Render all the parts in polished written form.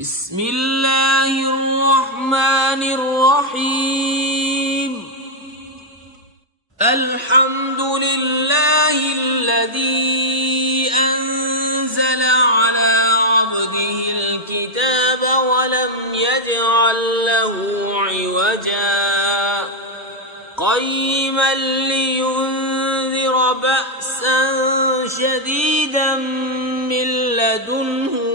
بسم الله الرحمن الرحيم. الحمد لله الذي أنزل على عبده الكتاب ولم يجعل له عوجا قيما لينذر بأسا شديدا من لدنه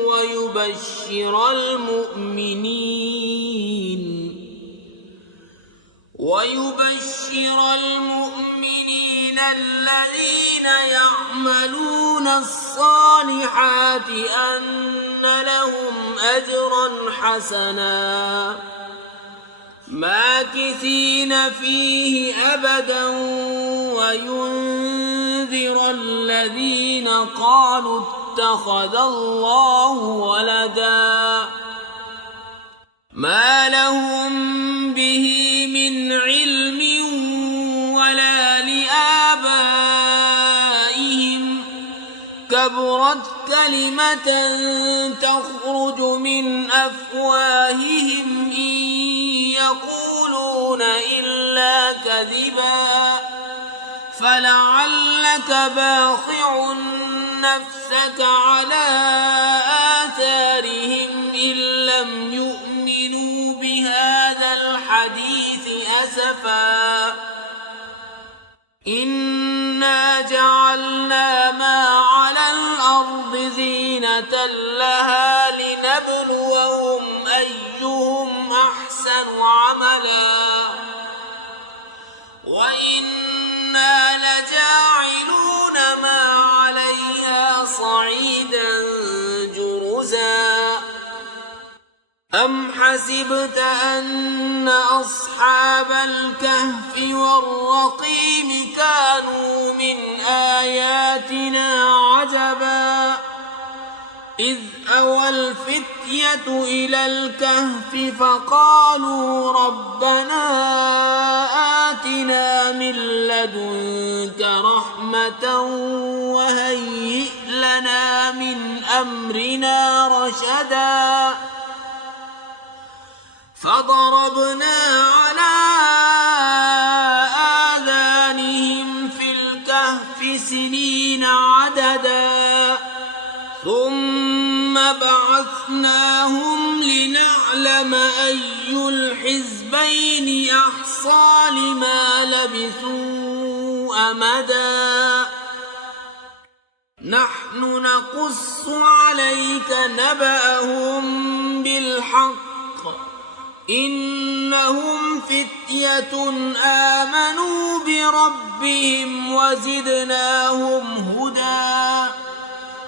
ويبشر المؤمنين الذين يعملون الصالحات أن لهم أجرا حسنا ماكثين فيه أبدا وينذر الذين قالوا اتخذ الله ولدا ما لهم به من علم ولا لآبائهم كبرت كلمة تخرج من أفواههم إن يقولون إلا كذبا فلعلك باخع نفسك على آثارهم إن لم يؤمنوا بهذا الحديث أسفا إنا جعلنا ما على الأرض زينة لها لنبلوهم أيهم أحسن عملا وإنا لجاعلون ما عليها صعيدا جرزا أم حسبت أن أصحاب الكهف والرقيم كانوا من آياتنا عجبا إذ أوى الفتية إلى الكهف فقالوا ربنا آتنا من لدنك رحمة وهيئ لنا من أمرنا رشدا فضربنا على آذانهم في الكهف سنين عددا ثم بعثناهم لنعلم أي الحزبين أحصى لما لبثوا أمدا نحن نقص عليك نبأهم بالحق إنهم فتية آمنوا بربهم وزدناهم هدى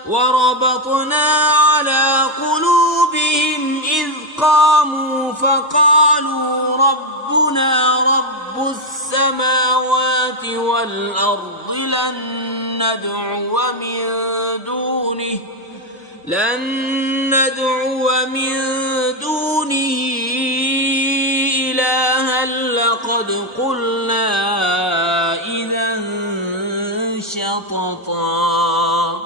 وربطنا على قلوبهم إذ قاموا فقالوا ربنا رب السماوات والأرض لن ندعو من دونه إلها لقد قلنا إذا شططا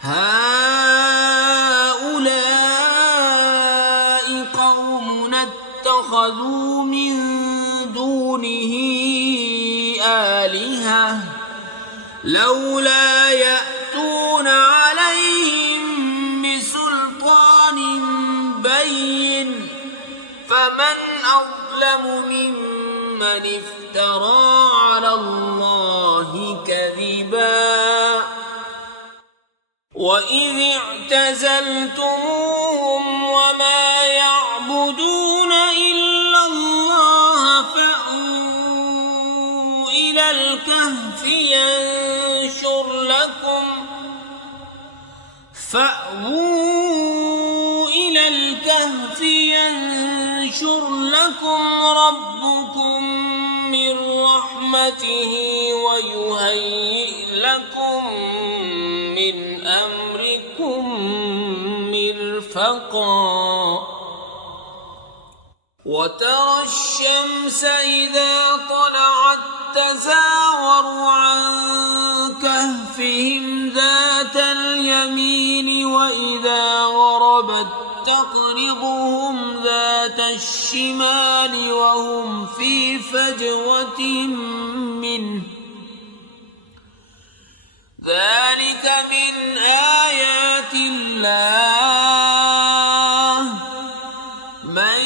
هؤلاء قوم اتخذوا من دونه آلهة لولا يأتون عليهم بسلطان بين فمن أظلم ممن افترى على الله كذبا وإذ اعتزلتموهم وما يعبدون إلا الله فأووا إلى الكهف ينشر لكم ربكم من رحمته ويهيئ لكم من أمركم مرفقا وترى الشمس إذا طلعت تزاور عن كهفهم ذات اليمين وإذا غربت اقتربت تقرضهم ذات الشمال وهم في فجوة منه ذلك من آيات الله من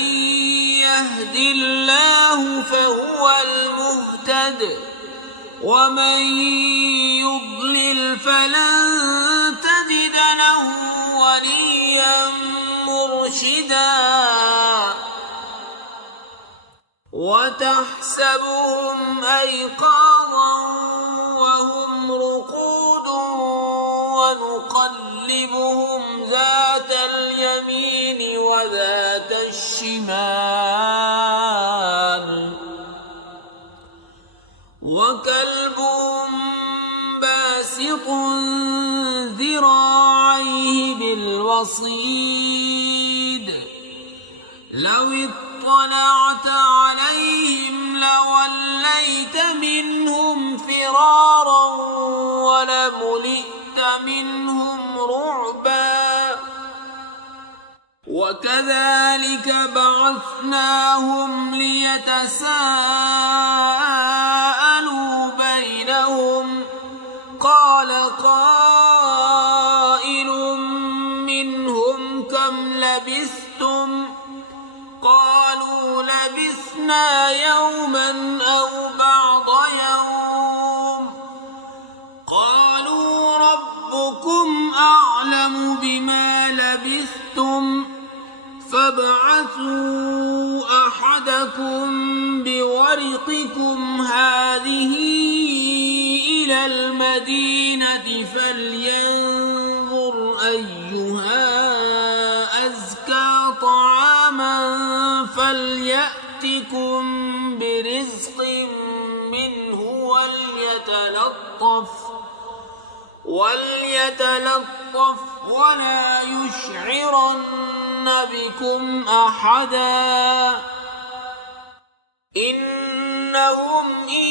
يهد الله فهو المهتد ومن يضلل فلن تجد له وليا مرشدا وتحسبهم أيقاظا وهم رقود ونقلبهم ذات اليمين وذات الشمال وكلبهم باسط ذراعيه بالوصيد لو اطلعت عليهم لوليت منهم فرارا ولملئت منهم رعبا وكذلك بعثناهم ليتساءلوا بينهم قال قائل منهم كم لبثتم قالوا لبثنا يوما أو بعض يوم قالوا ربكم أعلم بما لبثتم فابعثوا أحدكم بورقكم هذه إلى المدينة فلينظر أيها أزكى طعاما فليأتكم برزق منه وليتلطف ولا يشعرن بكم أحدا إنهم إن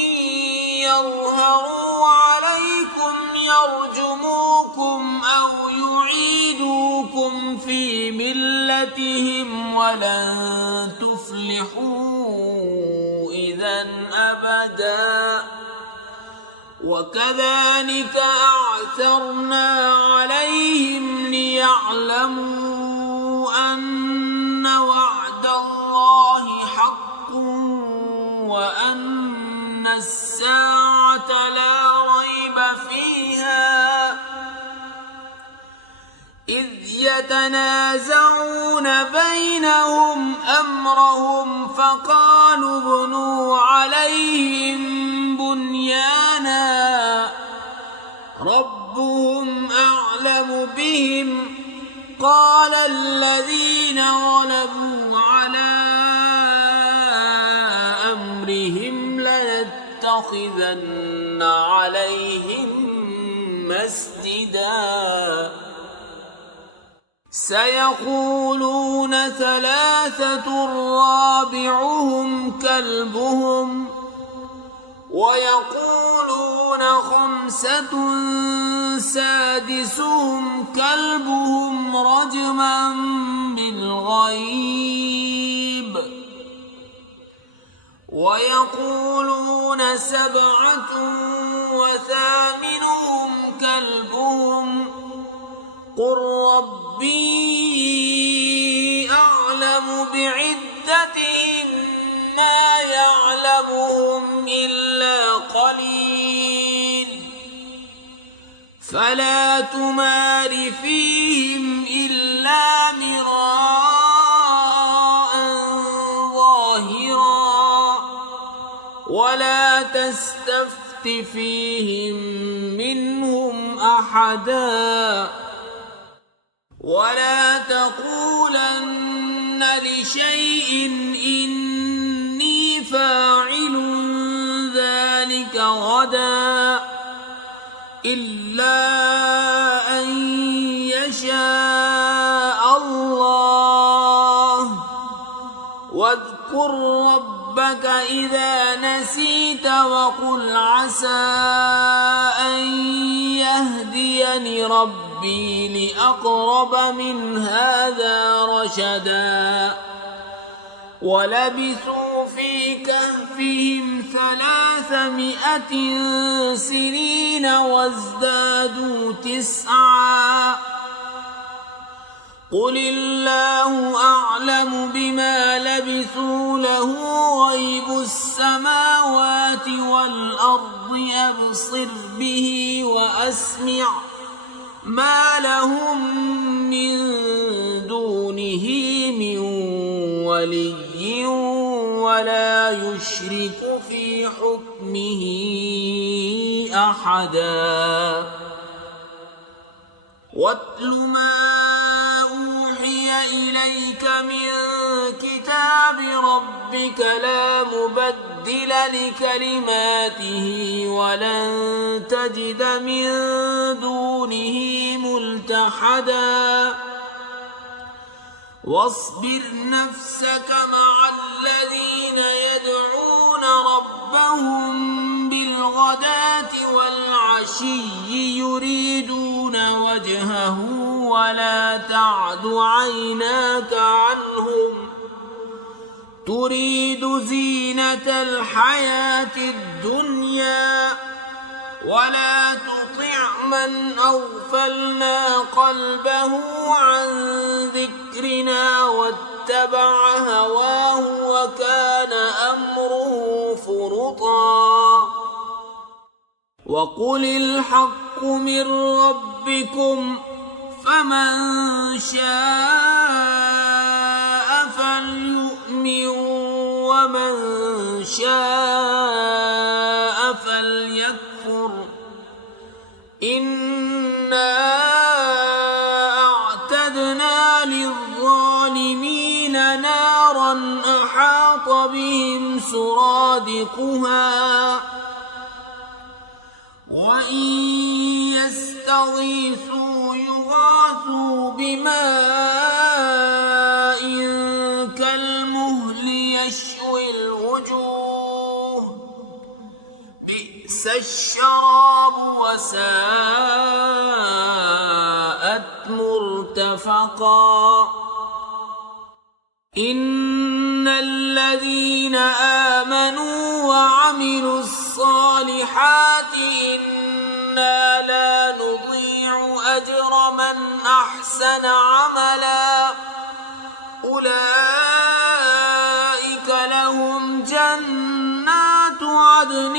يظهروا عليكم يرجموكم أو يعيدوكم في ملتهم ولن تفلحوا إذا أبدا وكذلك أعثرنا عليهم ليعلموا أن وعد الله حق وأن الساعة لا ريب فيها إذ يتنازعون بينهم أمرهم فقالوا ابنوا عليهم بنيانا ربهم أعلم بهم قال الذين غلبوا على أمرهم لنتخذن عليهم مسجدا سيقولون ثلاثة رابعهم كلبهم ويقولون خمسة سادسهم كلبهم رجما بالغيب ويقولون سبعة وثامنهم كلبهم قل ربي أعلم بعدتهم ما يعلمهم إلا قليل فلا تمار فيهم إلا مراء ظاهرا ولا تستفت فيهم منهم أحدا ولا تقولن لشيء إني فاعل ذلك غدا إلا أن يشاء الله واذكر ربك إذا نسيت وقل عسى أن يهديني ربي ربي لأقرب من هذا رشدا ولبثوا في كهفهم 300 سنين وازدادوا 9 قل الله أعلم بما لبثوا له غيب السماوات والأرض أبصر به وأسمع ما لهم من دونه من ولي ولا يشرك في حكمه أحدا واتل ما أوحي إليك من كتاب ربك لا مبدل لكلماته ولن تجد من دونه ملتحدا واصبر نفسك مع الذين يدعون ربهم بالغداة والعشي يريدون وجهه ولا تعد عيناك عنهم تريد زينة الحياة الدنيا ولا تطع من أغفلنا قلبه عن ذكرنا واتبع هواه وكان أمره فرطا وقل الحق من ربكم فمن شاء فليؤمن ومن شاء فليكفر إنا أعتدنا للظالمين نارا أحاط بهم سرادقها وإن يستغيثوا يغاثوا بماء كالمهل يشوي الوجوه بئس الشراب وساءت مرتفقا إن الذين آمنوا وعملوا الصالحات إنا لا نضيع أجر من أحسن عملا أولئك لهم جنات عدن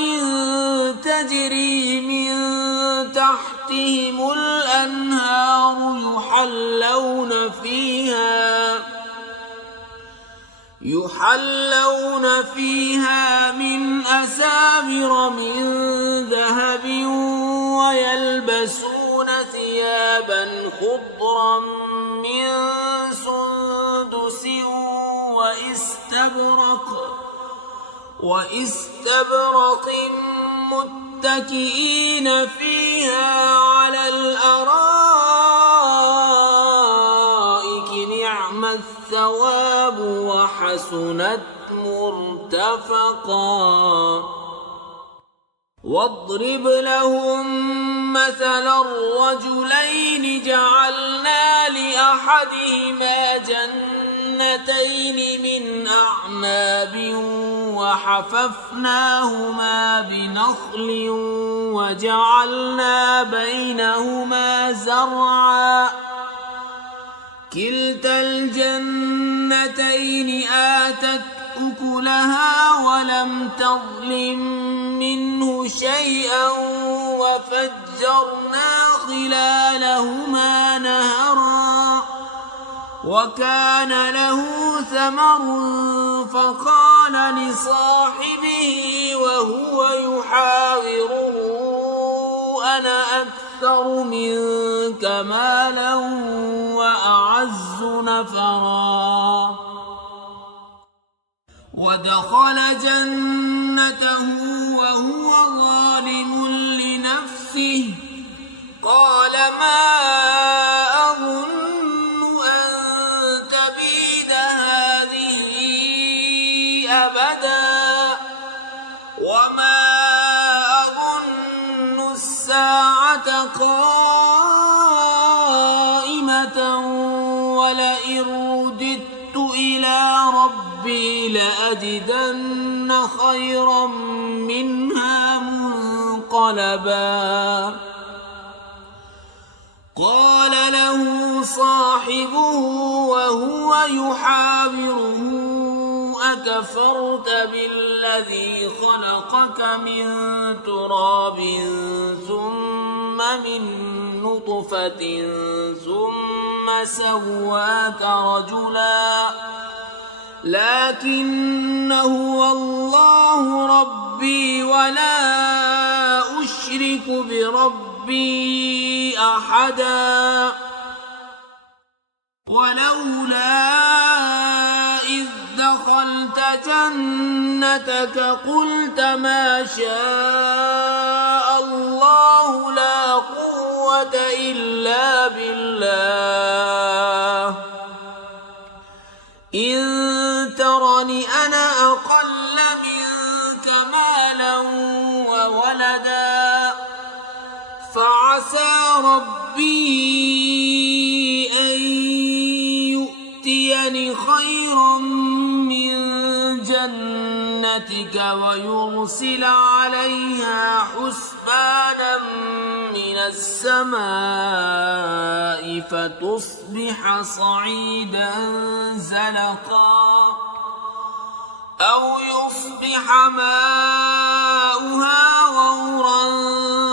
تجري من تحتهم الأنهار يحلون فيها من أساور من ذهب ويلبسون ثيابا خضرا من سندس واستبرق متكئين فيها على الأرائك نعم الثواب وحسنت مرتفقا واضرب لهم مثلا الرجلين جعلنا لأحدهما جنتين من أعناب وحففناهما بنخل وجعلنا بينهما زرعا كلتا الجنتين آتت أكلها ولم تظلم منه شيئا وفجرنا خلالهما نهرا وكان له ثمر فقال لصاحبه وهو يحاوره أنا أكثر منك مالا وأعز نفرا ودخل جنته وهو ظالم لنفسه قال ما أظن أن تبيد هذه أبدا وما أظن الساعة قائمة لئن رددت إلى ربي لأجدن خيرا منها منقلبا قال له صاحبه وهو يحاوره أكفرت بالذي خلقك من تراب ثم من نطفة ثم سواك رجلا لكن هو الله ربي ولا أشرك بربي أحدا ولولا إذ دخلت جنتك قلت ما شاء الله لا قوة إلا بالله إن ترني أنا أقل منك مالا وولدا فعسى ربي أن يؤتيني خيرا من جنتك ويرسل عليها حسبانا من السماء فتصبح صعيدا زلقا أو يصبح ماؤها غورا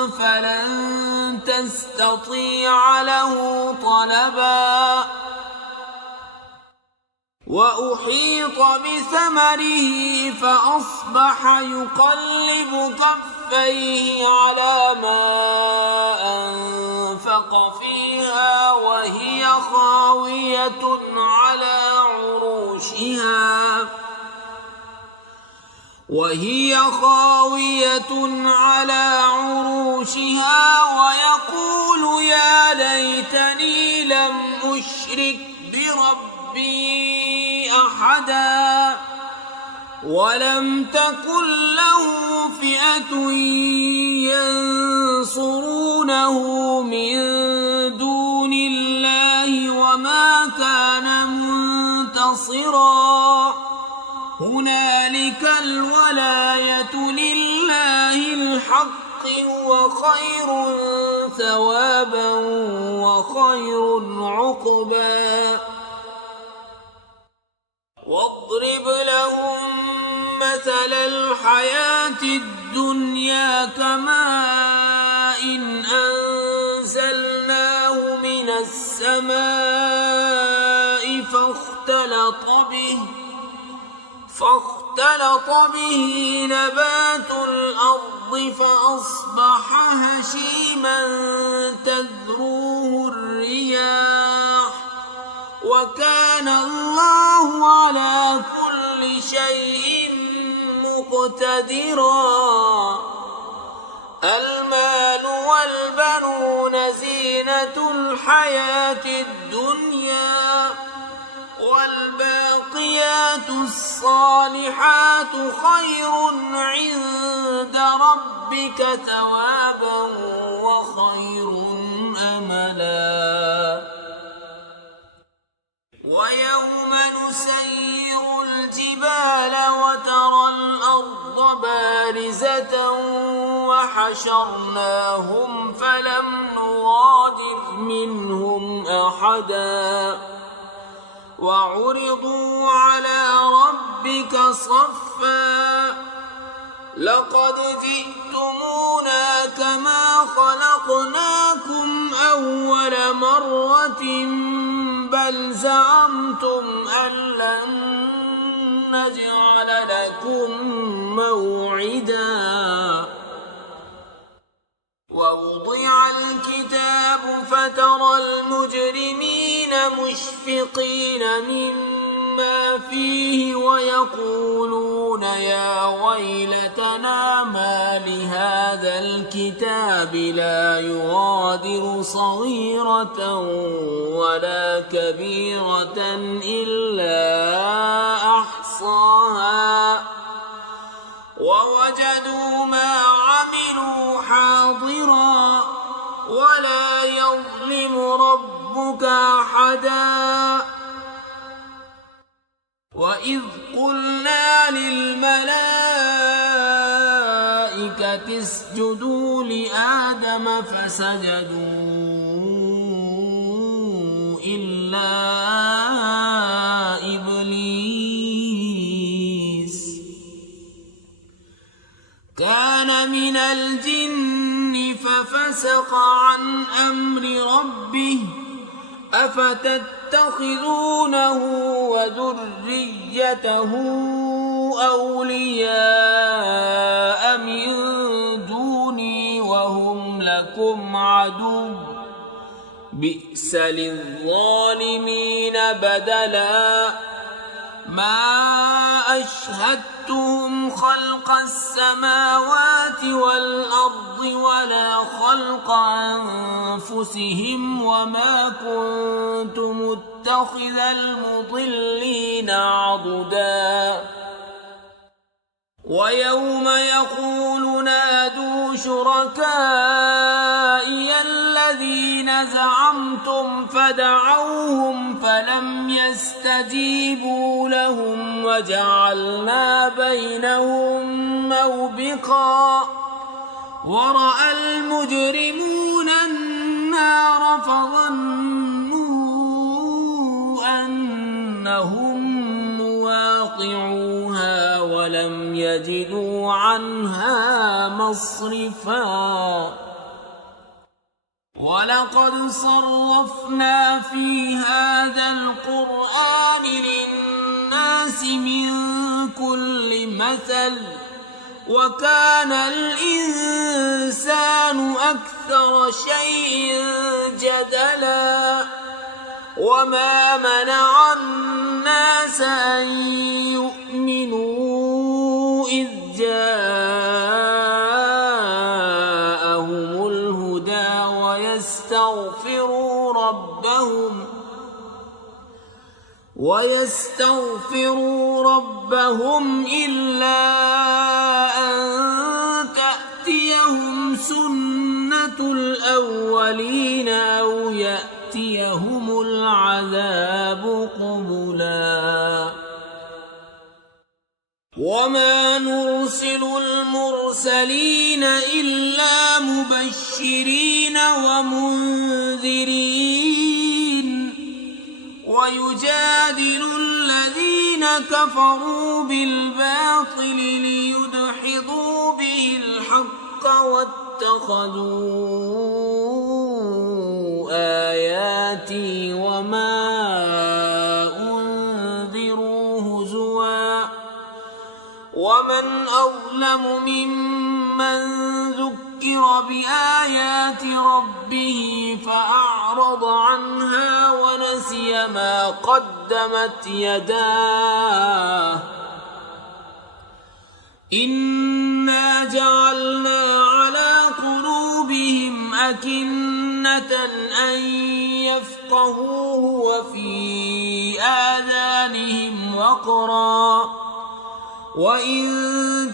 فلن تستطيع له طلبا وأحيط بثمره فأصبح يقلب كفيه على ما أنفق فيها وهي خاوية على عروشها ويقول يا ليتني لم أشرك بربي أحدا ولم تكن له فئة ينصرونه من دون الله وما كان منتصرا هنالك الولاية لله الحق وخير ثوابا وخير عقبا واضرب لهم مثل الحياة الدنيا كماء أنزلناه من السماء فاختلط به نبات الأرض فأصبح هشيما تذروه الرياح وكان الله على كل شيء مقتدرا المال والبنون زينة الحياة الدنيا والباقيات الصالحات خير عند ربك ثوابا وخير أملا ويوم نسير الجبال وترى الأرض بارزة وحشرناهم فلم نغادر منهم أحدا وعرضوا على ربك صفا لقد جئتمونا كما خلقناكم أول مرة بل زعمتم أن لن نجعل لكم موعدا ووضع الكتاب فترى المجرمين مشفقين مما فيه ويقولون يا ويلتنا ما لهذا الكتاب لا يغادر صغيرة ولا كبيرة إلا أحصاها ووجدوا ما عملوا حاضرا ولا يظلم ربك أحدا وإذ قلنا للملائكة اسجدوا لآدم فسجدوا إلا إبليس كان من الجن ففسق عن أمر ربه أفتتخذونه وذريته أولياء من دوني وهم لكم عدو بئس للظالمين بدلا ما أشهدتهم خلق السماوات والأرض ولا خلق أنفسهم وما كنت متخذ المضلين عضدا ويوم يقول نادوا شركائي الذين زعمتم فدعوهم فلم يستجيبوا لهم وجعلنا بينهم موبقا ورأى المجرمون النار فظنوا أنهم مواقعوها ولم يجدوا عنها مصرفا ولقد صرفنا في هذا القرآن للناس من كل مثل وكان الإنسان أكثر شيء جدلا وما منع الناس أن يؤمنوا إذ جاءهم الهدى ويستغفروا ربهم إلا أن تأتيهم سنة الأولين أو يأتيهم العذاب قبلا وما نرسل المرسلين إلا مبشرين ومنذرين ويجادل الذين كفروا بالباطل ليدحضوا به الحق واتخذوا آياتي وما أنذروا هزوا ومن أظلم ممن ذكر بآيات ربه فأعرض عنها ونسي ما قدمت يداه إنا جعلنا على قلوبهم أكنة أن يفقهوه وفي آذانهم وقرا وإن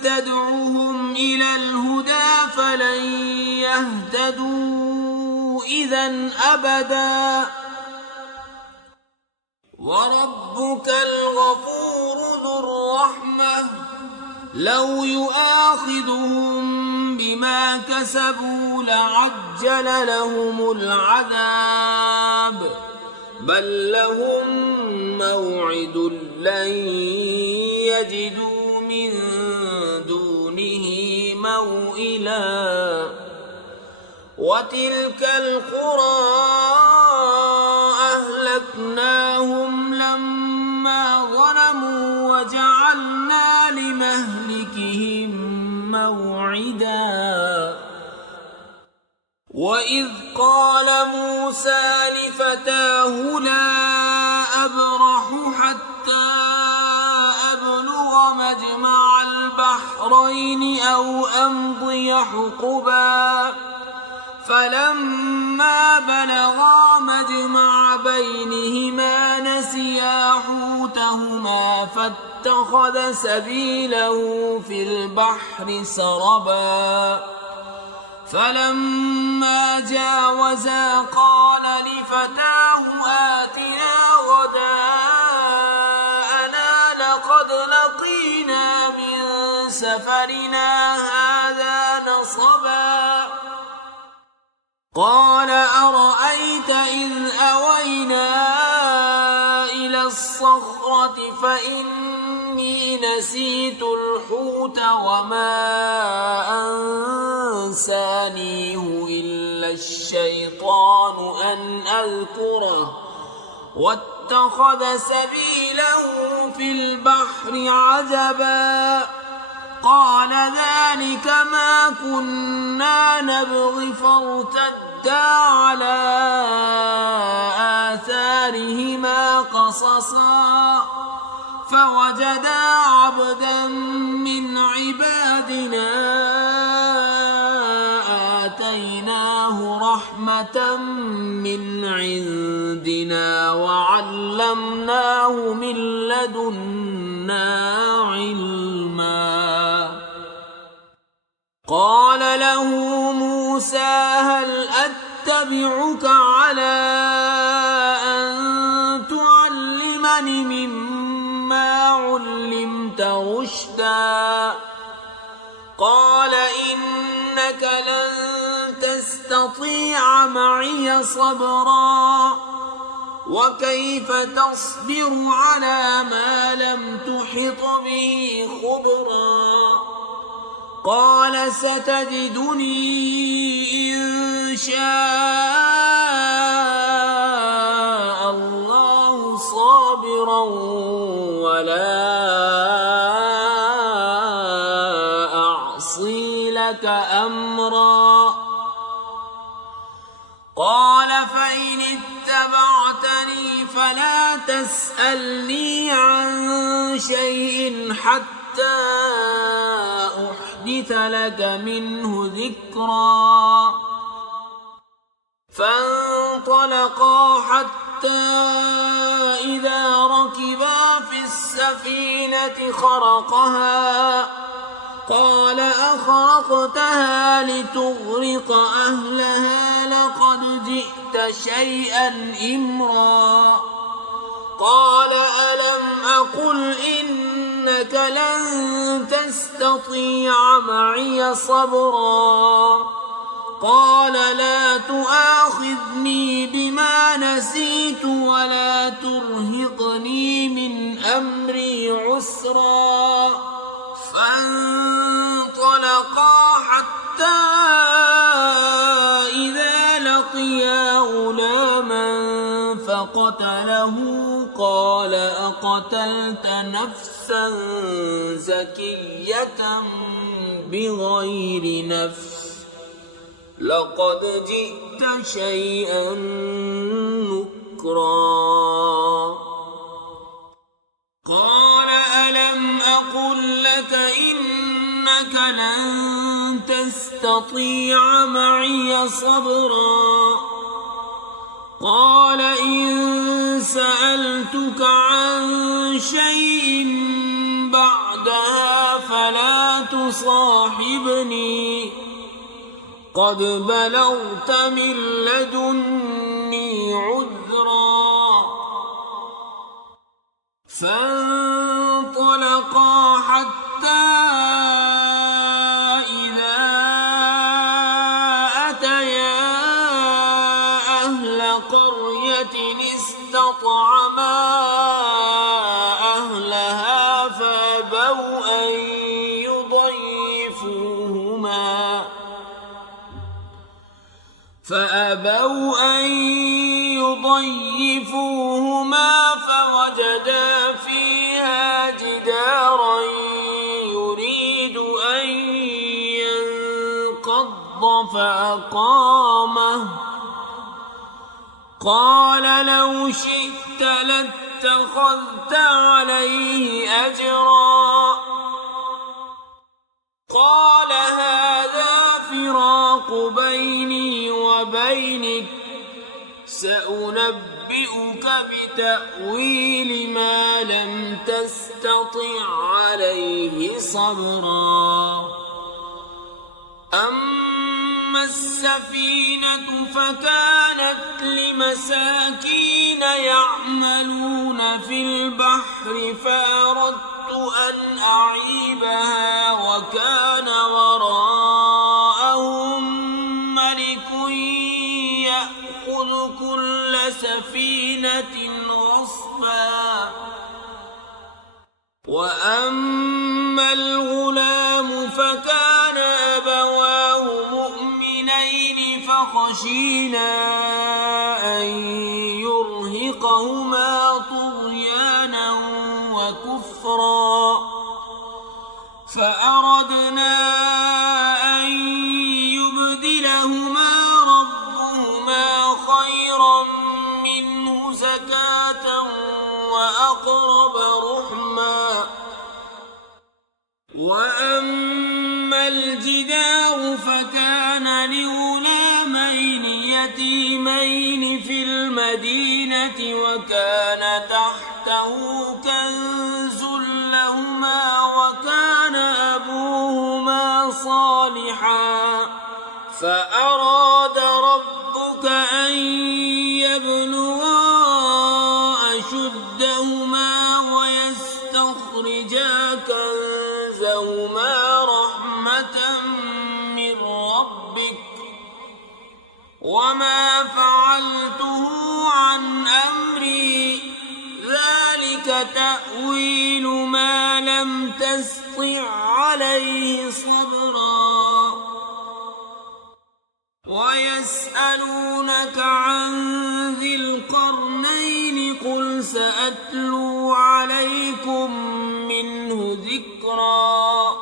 تدعوهم إلى الهدى فلن يهتدوا إذا أبدا وربك الغفور ذو الرحمة لو يؤاخذهم بما كسبوا لعجل لهم العذاب بل لهم موعد لن يجدوا من دونه موئلا وتلك القرى أهلكناهم لما ظلموا وجعلنا لمهلكهم موعدا وإذ قال موسى لفتاه لا أبرح حتى أبلغ مجمع البحرين أو أمضي حقبا فلما بلغا مجمع بينهما نسيا حوتهما فاتخذ سبيله في البحر سربا فلما جاوزا قال لفتاه آتنا غداءنا لقد لقد لقينا من سفرنا هذا نصبا قال أرأيت إذ أوينا إلى الصخرة فإني نسيت الحوت وما أنسانيه إلا الشيطان أن أذكره واتخذ سبيله في البحر عجبا قال ذلك ما كنا نبغي فارتدا على آثارهما قصصا فوجدا عبدا من عبادنا آتيناه رحمة من عندنا وعلمناه من لدنا علما قال له موسى هل أتبعك على أن تعلمني مما علمت رشدا قال إنك لن تستطيع معي صبرا وكيف تصبر على ما لم تحط به خبرا قال ستجدني إن شاء الله صابرا ولا أعصي لك أمرا قال فإن اتبعتني فلا تسألني عن شيء حتى أحدث لك منه ذكرا فانطلقا حتى إذا ركبا في السفينة خرقها قال أخرقتها لتغرق أهلها لقد جئت شيئا إمرا قال ألم أقل إنك لن تستطيع معي صبرا قال لا تؤاخذني بما نسيت ولا ترهقني من أمري عسرا فانطلقا حتى إذا لقيا غلاما فقتله قال أقتلت نفسا زكية بغير نفس لقد جئت شيئا نكرا قال ألم أقل لك إنك لن تستطيع معي صبرا قال إن سألتك عن شيء بعدها فلا تصاحبني قد بلغت من لدني عذرا فانطلقا حتى إذا أتيا أهل قرية استطعما أهلها فأبوا أن يضيفوهما فوجدا فيها جدارا يريد أن ينقض فأقامه قال لو شئت لاتخذت عليه أجرا قال هذا فراق بيني وبينك سأنبئك بتأويل ما لم تستطع عليه صبرا أما السفينة فكانت لمساكين يعملون في البحر فأردت أن أعيبها وكان وراءهم ملك يأخذ كل سفينة غصبا وأما الغلام فكان أبواه مؤمنين فخشينا أن يرهقهما طغيانا وكفرا فأردنا أن يبدلهما ربهما خيرا منه زكاة وأقرب رحما وأما الجدار فكان لغلامين يتيمين في المدينة وكان تحته كنز لهما وكان أبوهما صالحا فأراد ربك أن يبلغا أشدهما ويستخرجا كنزهما رحمة من ربك وما فعلته عن أمري ذلك تأويل ما لم تسطع عليه صبرا ويسألونك عن ذي القرنين قل سأتلو عليكم منه ذكرا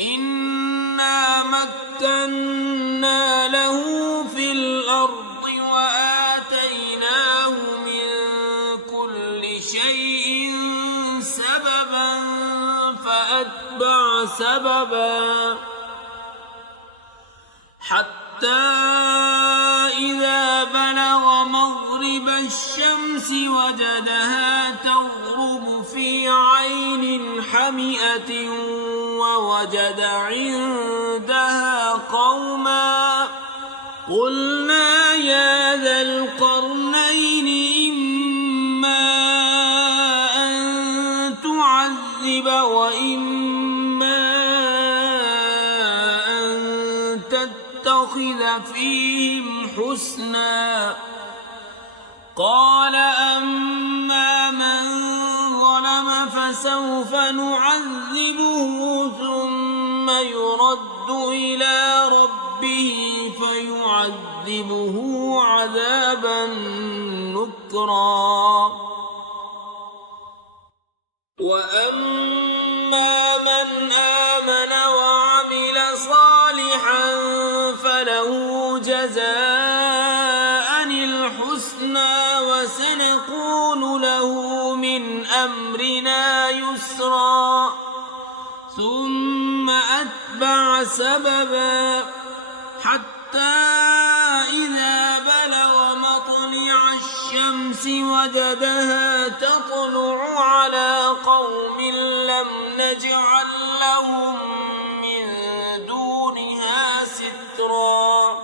إنا مكنا له في الأرض وآتيناه من كل شيء سببا فأتبع سببا حتى إذا بلغ مغرب الشمس وجدها تغرب في عين حمئة ووجد عندها قوما قلنا يا ذا القرنين إما أن تعذب وإما أن تتخذ فيهم حسنا قال أما من ظلم فسوف نعذبه ثم يرد إلى ربه فيعذبه عذابا نكرا وأما من آمن وعمل صالحا فله جزاء الحسنى وسنقول له من أمرنا يسرا ثم أتبع سببا حتى إذا بلغ مطلع الشمس وجدها تطلع على قوم لم نجعل لهم من دونها سترا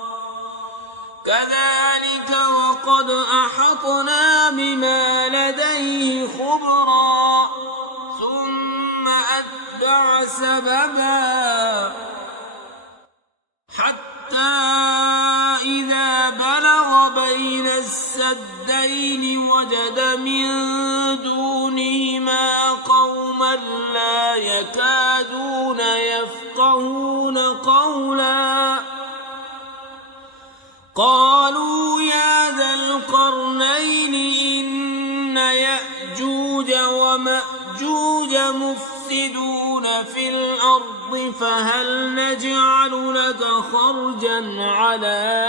كذلك وقد أحطنا بما لديه خبرا ثم أتبع سببا حتى إذا بلغ بين السدين وجد من دونهما قوما لا يكادون يفقهون قولا قالوا يا ذا القرنين إن يأجوج ومأجوج مفسدون في الأرض فهل نجعل لك خرجا على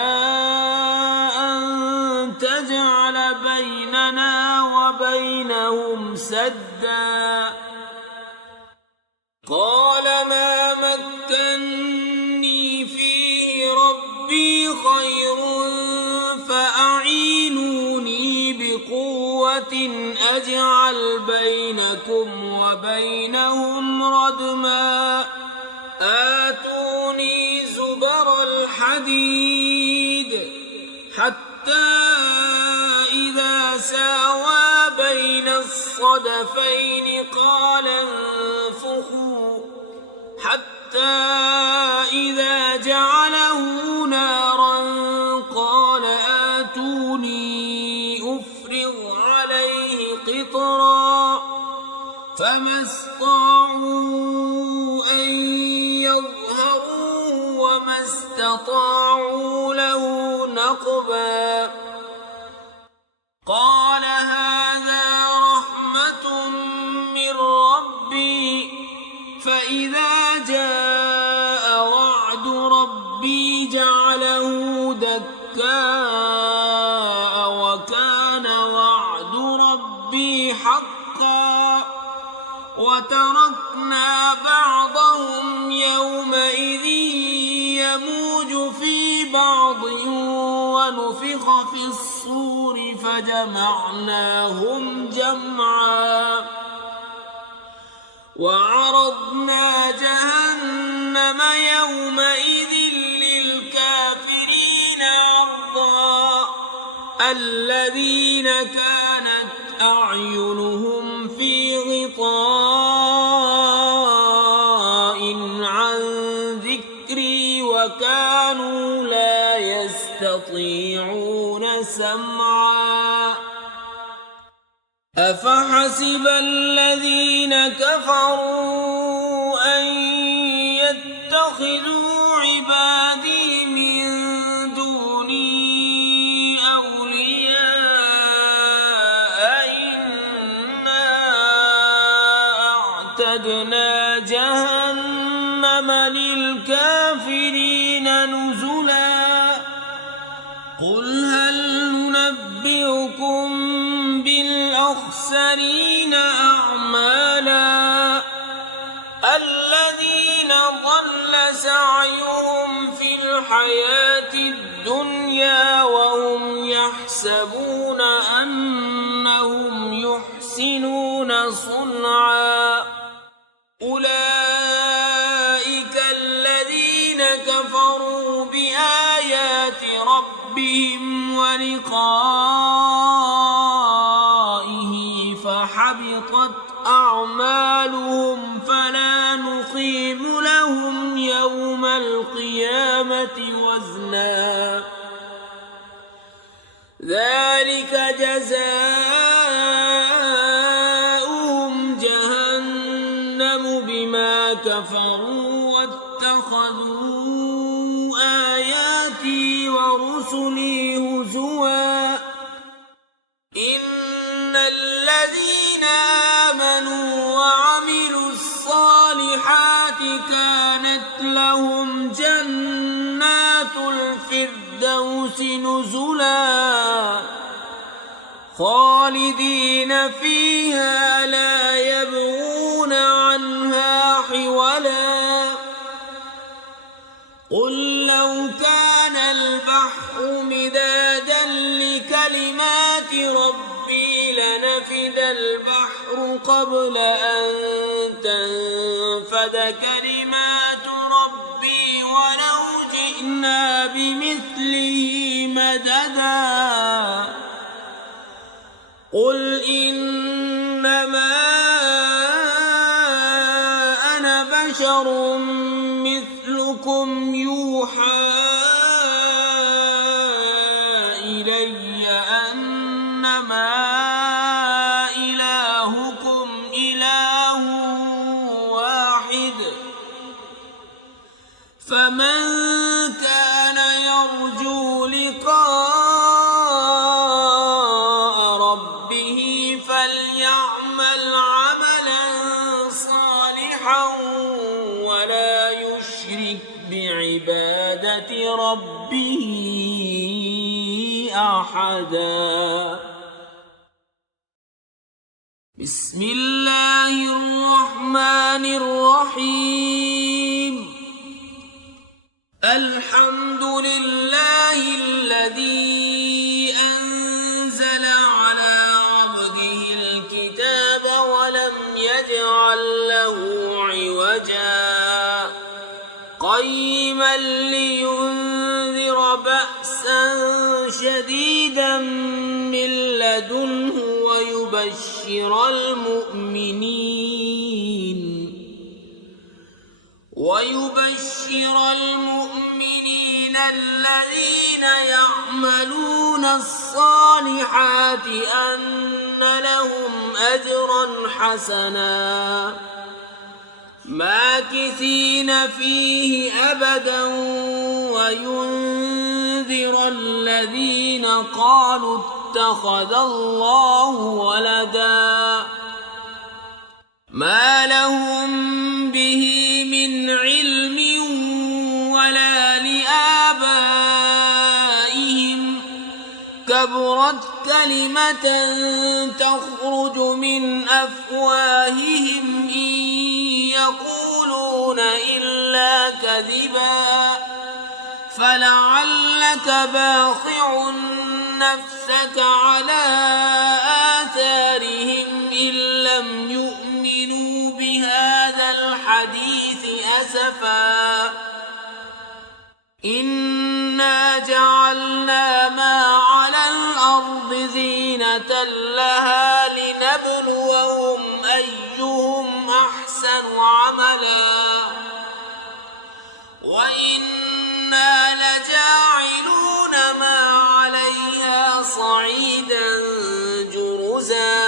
أن تجعل بيننا وبينهم سدا قال ما مكني فيه ربي خير فأعينوني بقوة أجعل بينكم وبينهم ردما آتوني زبر الحديد حتى إذا ساوى بين الصدفين قال انفخوا حتى إذا جعله نارا قال آتوني أفرغ عليه قطرا فما استطاعوا أن يظهروه وما استطاعوا له نقبا قال هذا رحمة من ربي فإذا جاء وعد ربي جعله دكاء وكان وعد ربي حقا وتركنا بعضهم يومئذ يموج في بعض ونفخ في الصور فجمعناهم جمعا وعرضنا جهنم يومئذ للكافرين عرضا الذين كانت أعينهم في غطاء عن ذكري وكانوا لا يستطيعون سمعا أفحسب الذين كفروا أن يتخذوا عبادي من دوني أولياء إنا أعتدنا جهنم للكافرين نزلا قل هل ننبئكم بالأخسرين أعمالا الذين ضل سعيهم في الحياة الدنيا وهم يحسبون أنهم يحسنون صنعا أولئك الذين كفروا بآيات ربهم ولقائه فحبطت أعمالهم فلا نقيم لهم يوم القيامة وزنا ذلك جزاؤهم جهنم بما كفروا واتخذوا آياتي ورسلي هزوا إن الذين آمنوا وعملوا الصالحات كانت لهم جنات الفردوس نزلا خالدين فيها لا يبغون عنها حولا قل لو كان البحر مدادا لكلمات ربي لنفد البحر قبل أن تنفد كلمات ربي ولو جئنا بمثله مددا قل إنما أنا بشر مثلكم يوحى إلي أنما إلهكم إله واحد فمن كان يرجو لقاء ربه فليعمل عملا صالحا ولا يشرك بعبادة ربه أحدا بسم الله الرحمن الرحيم الحمد لله الذي أنزل على عبده الكتاب ولم يجعل له عوجا قيما لينذر بأسا شديدا من لدنه ويبشر ويبشر المؤمنين الذين يعملون الصالحات أن لهم أجرا حسنا ماكثين فيه أبدا وينذر الذين قالوا اتخذ الله ولدا ما لهم به من علم ولا لآبائهم كبرت كلمة تخرج من أفواههم إن يقولون إلا كذبا فلعلك باخع نفسك على آثارهم إن لم يؤمنوا بهذا الحديث أسفا إنا جعلنا ما على الأرض زينة لها لنبلوهم أيهم أحسن عملا وإنا لجاعلون ما عليها صعيدا جرزا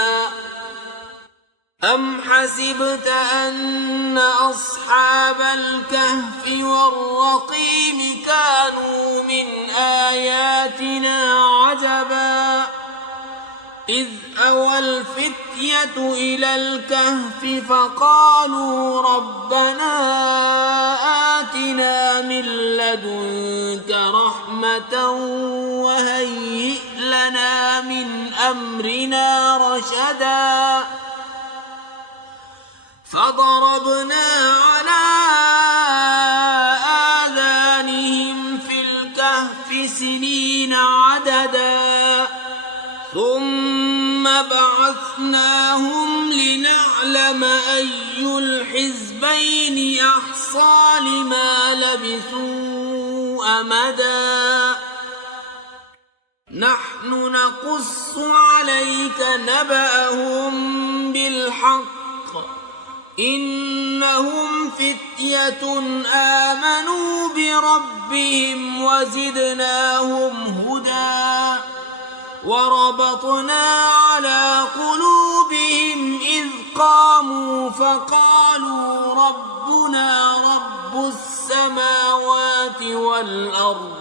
أم حسبت أن أصحاب الكهف والرقيم كانوا من آياتنا عجبا إذ أوى الفتية إلى الكهف فقالوا ربنا آتنا من لدنك رحمة وهيئ لنا من أمرنا رشدا فضربنا على آذانهم في الكهف سنين عددا ثم بعثناهم لنعلم أي الحزبين أحصى لما لبثوا أمدا نحن نقص عليك نبأهم بالحق إنهم فتية آمنوا بربهم وزدناهم هدى وربطنا على قلوبهم إذ قاموا فقالوا ربنا رب السماوات والأرض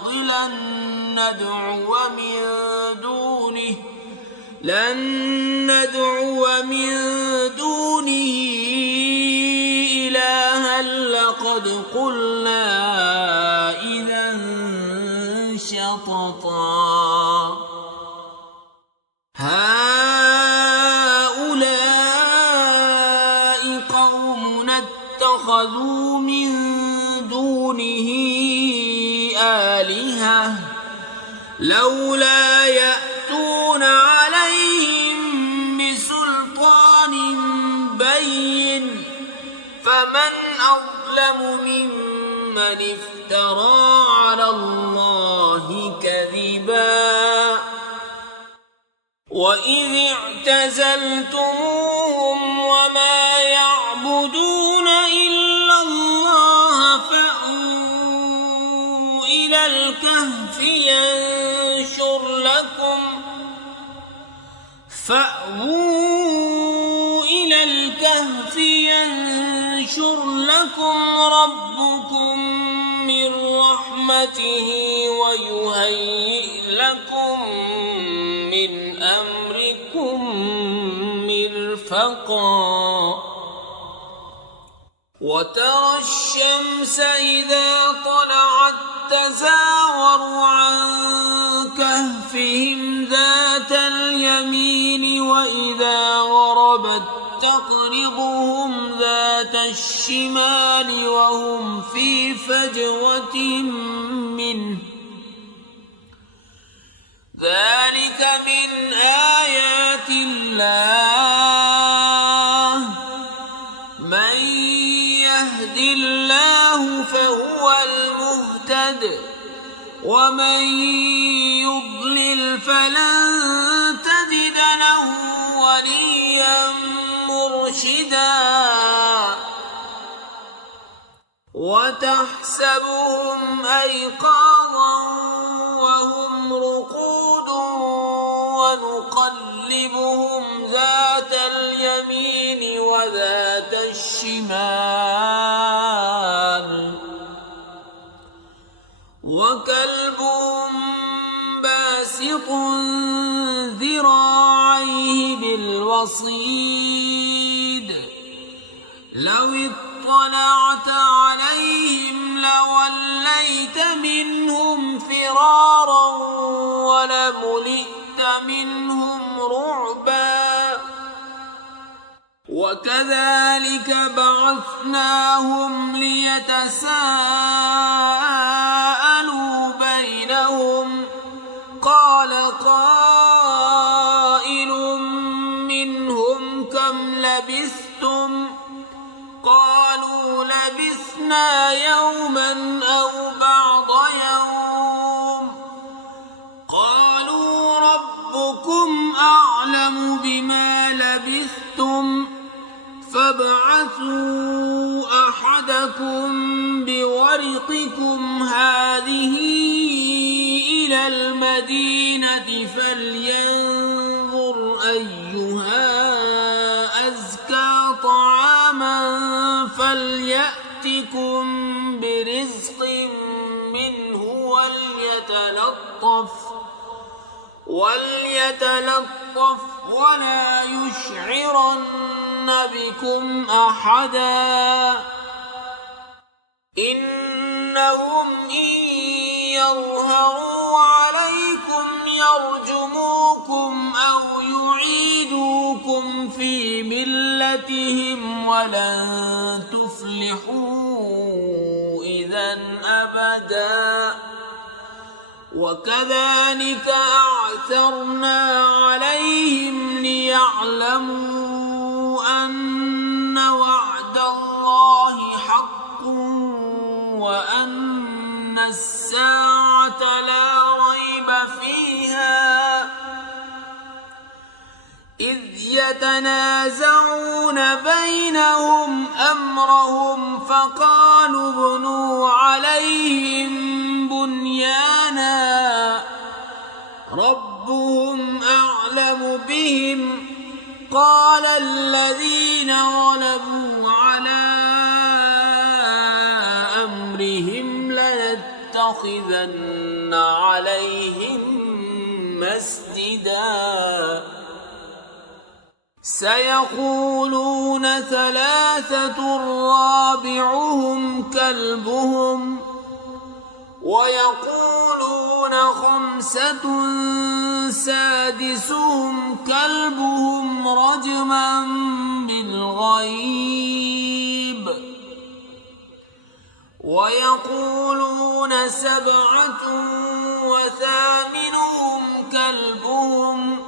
لن ندعو من دونه إلها لقد قلنا إذا شططا هؤلاء قوم اتخذوا من دونه آلهة لولا يأتون عليهم بسلطان بين فمن أظلم ممن افترى على الله كذبا وإذ اعتزلتموهم وما يعبدون إلا الله فأووا إلى الكهف ينشر لكم ربكم من رحمته ويهيئ لكم من أمركم مرفقا وترى الشمس إذا طلعت تزاور عن كهفهم ذات اليمين وإذا غربت تقرضهم ذات الشمال وهم في فجوة منه ذلك من آيات الله من يهد الله فهو المهتد ومن يضلل فلن تجد له وليا مرشدا وتحسبهم أيقاظا وهم رقود ونقلبهم ذات اليمين وذات الشمال وكلبهم باسط ذراعيه بالوصيد لو اطلعت عليهم لوليت منهم فرارا ولملئت منهم رعبا وكذلك بعثناهم ليتساءلوا بينهم قال قائل منهم كم لبثتم قالوا لبثنا يوما أو بعض يوم قالوا ربكم أعلم بما لبثتم فابعثوا أحدكم بورقكم هذه إلى المدينة فلينظر أيها أزكى طعاما فليأتكم برزق منه وليتلطف ولا يشعرن بكم أحدا إنهم إن يظهروا عليكم يرجموكم أو يعيدوكم في ملتهم ولن تفلحوا إذا أبدا وكذلك أعثرنا عليهم ليعلموا أن وعد الله حق وأن الساعة لا ريب فيها إذ يتنازعون بينهم أمرهم فقالوا ابنوا عليهم بنيانا ربهم أعلم بهم قال الذين غلبوا على أمرهم لنتخذن عليهم مسجدا سيقولون ثلاثة رابعهم كلبهم ويقولون خمسة سادسهم كلبهم رجما بالغيب ويقولون سبعة وثامنهم كلبهم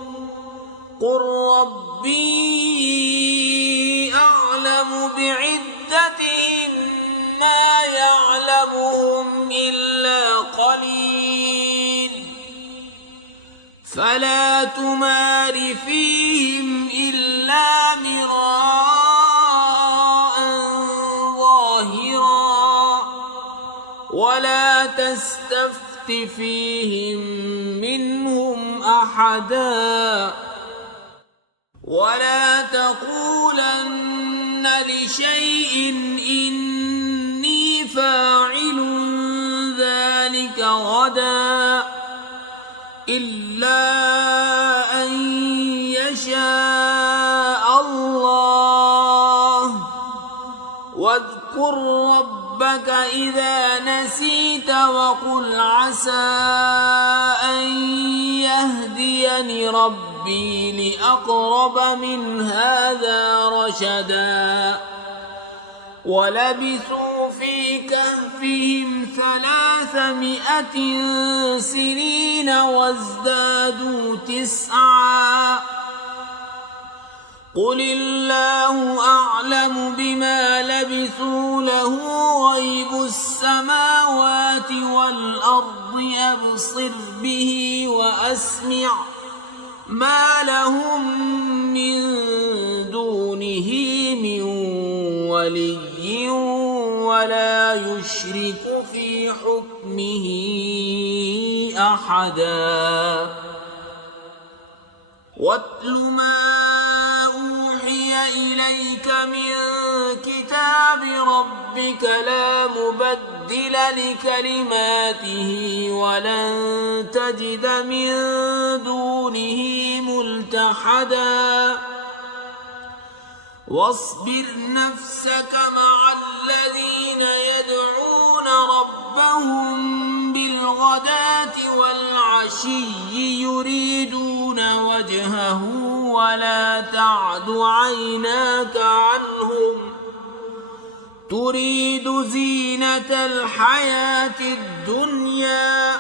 قل ربي أعلم بعدتهم ما يعلمهم إلا قليل فلا تمار فيهم إلا مراء ظاهرا ولا تستفت فيهم منهم أحدا ولا تقولن لشيء إني فاعل ذلك غدا إلا أن يشاء الله واذكر ربك إذا نسيت وقل عسى أن يهديني ربي لأقرب من هذا رشدا ولبثوا في كهفهم 300 سنين وازدادوا 9 قل الله أعلم بما لبثوا له غيب السماوات والأرض أبصر به وأسمع ما لهم من دونه ولي ولا يشرك في حكمه أحدا واتل ما أوحي إليك من كتاب ربك لا مبدل لكلماته ولن تجد من دونه ملتحدا واصبر نفسك مع الذين يدعون ربهم بالغداة والعشي يريدون وجهه ولا تعد عيناك عنهم تريد زينة الحياة الدنيا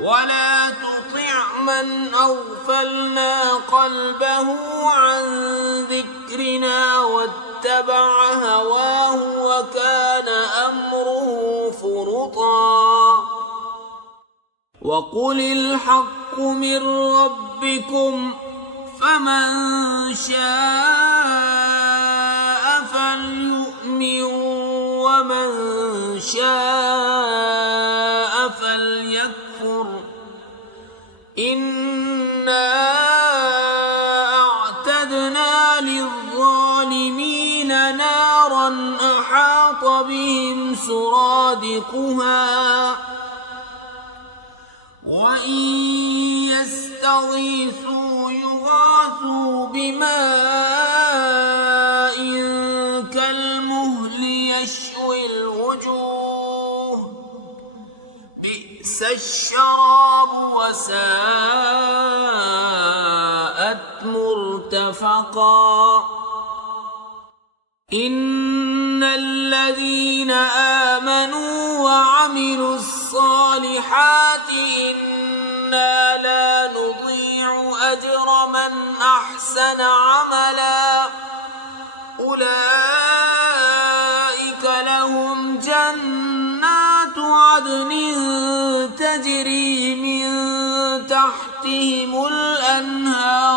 ولا تطع من أغفلنا قلبه عن ذكرنا واتبع هواه وكان أمره فرطا وقل الحق من ربكم فمن شاء فليؤمن ومن شاء فليكفر إنا أعتدنا للظالمين نارا أحاط بهم سرادقها وإن يستغيثوا يغاثوا بماء كالمهل يشوي الوجوه بئس الشراب وساءت مرتفقا إن الذين آمنوا وعملوا الصالحات إنا لا نضيع أجر من أحسن عملا أولئك لهم جنات عدن تجري من تحتهم الأنهار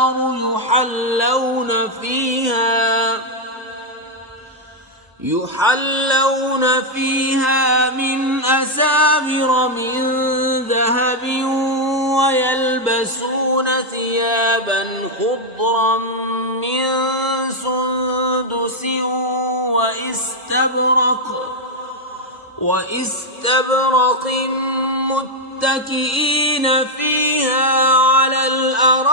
يحلون فيها من أساور من ذهب ويلبسون ثيابا خضرا من سندس واستبرق متكئين فيها على الأرائك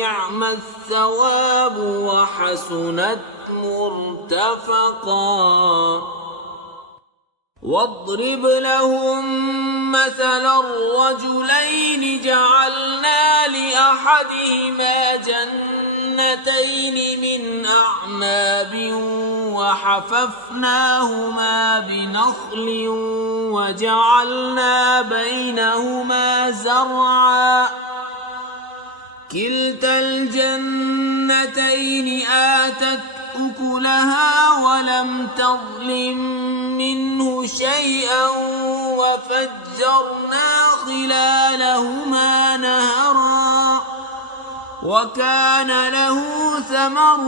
نعم الثواب وحسنت مرتفقا واضرب لهم مثلا الرجلين جعلنا لأحدهما جنتين من أعناب وحففناهما بنخل وجعلنا بينهما زرعا كلتا الجنتين آتت أكلها ولم تظلم منه شيئا وفجرنا خلالهما نهرا وكان له ثمر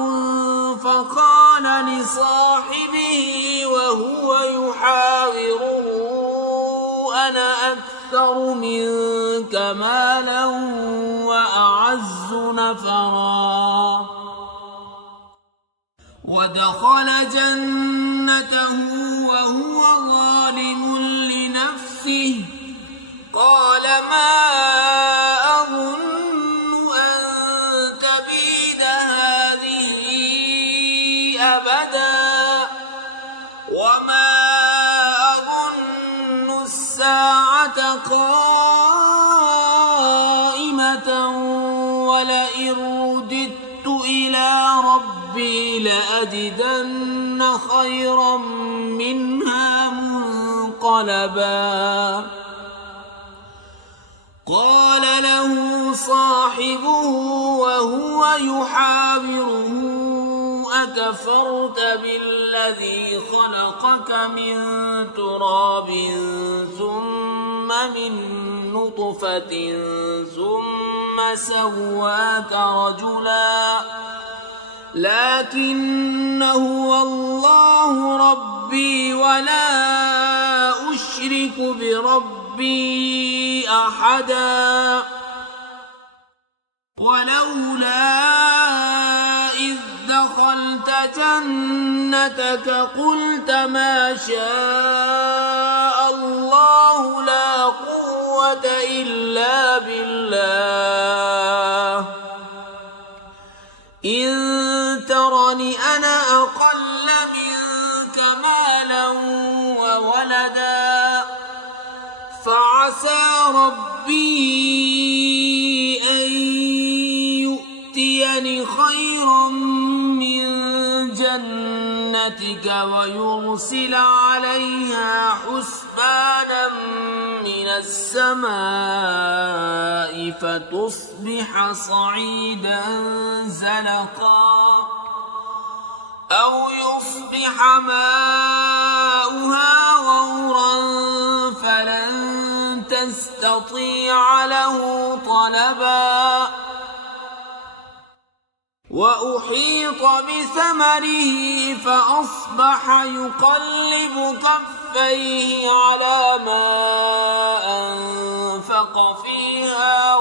فقال لصاحبه وهو يحاوره أنا أكثر منك مالا وأعز نفرا ودخل جنته وهو ظالم لنفسه قال ما أظن أن تبيد هذه أبدا وما أظن الساعة قائمة ولئن رددت إلى ربي لأجدن خيرا منها منقلبا قال له صاحبه وهو يحاوره أكفرت بالذي خلقك من تراب ثم من نطفة ثم سواك رجلا لكن هو الله ربي ولا أشرك بربي أحدا ولولا إذ دخلت جنتك قلت ما شاء الله لا قوة إلا بالله إن ترني أنا أقل منك مالا وولدا فعسى ربي أن يؤتيني خيرا من جنتك ويرسل عليها حسبانا من السماء فتصبح صعيدا زلقا أو يصبح ماؤها غورا فلن تستطيع له طلبا وأحيط بثمره فأصبح يقلب كفيه على ما أنفق فيها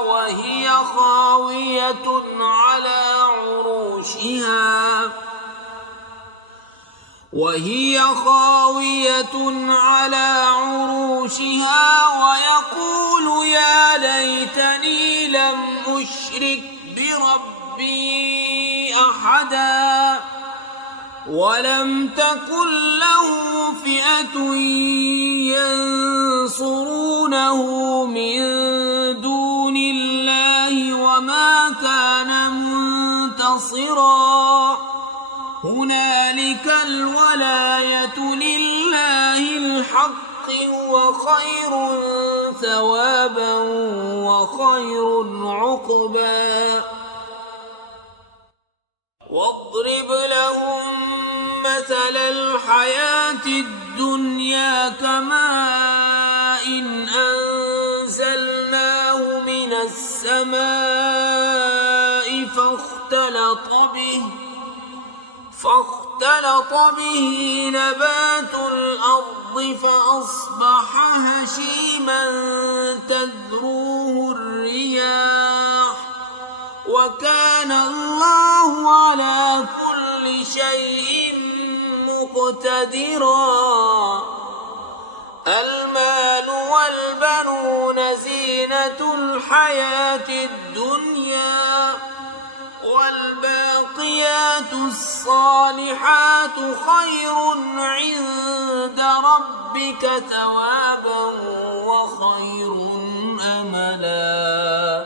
وهي خاوية على عروشها ويقول يا ليتني لم أشرك بربي أحدا ولم تكن له فئة ينصرونه من دون الله وما كان منتصرا هنالك الولاية لله الحق وخير ثوابا وخير عقبا واضرب لهم مثل الحياة الدنيا كماء أنزلناه من السماء فاختلط به نبات الأرض فأصبح هشيما تذروه الرياح وكان الله على كل شيء مقتدرا المال والبنون زينة الحياة الدنيا والباقيات الصالحات خير عند ربك ثوابا وخير أملا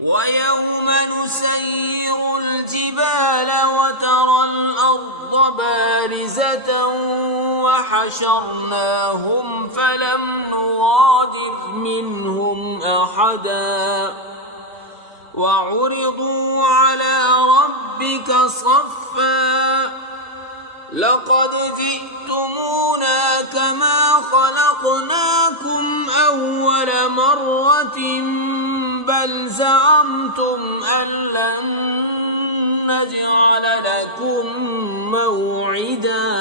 ويوم نسير الجبال وترى الأرض بارزة وحشرناهم فلم نغادر منهم أحدا وعرضوا على ربك صفا لقد جئتمونا كما خلقناكم أول مرة بل زعمتم أن لن نجعل لكم موعدا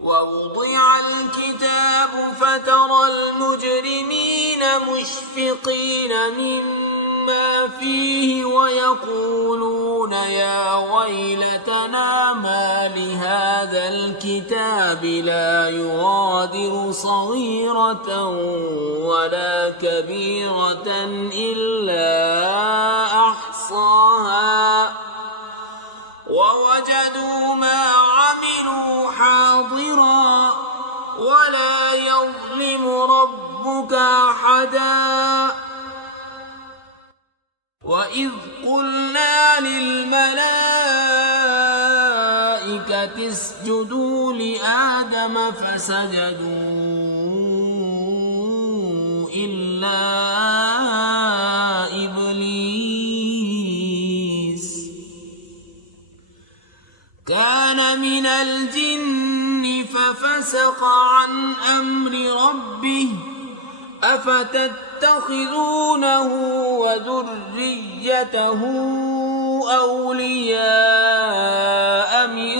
ووضع الكتاب فترى المجرمين مشفقين مما فيه ويقولون يا ويلتنا ما لهذا الكتاب لا يغادر صغيرة ولا كبيرة إلا أحصاها ووجدوا ما عملوا حاضرا ولا يظلم ربك أحدا وإذ قلنا للملائكة اسجدوا لآدم فسجدوا إلا إبليس كان من الجن ففسق عن أمر ربه أفتتخذونه وذريته أولياء من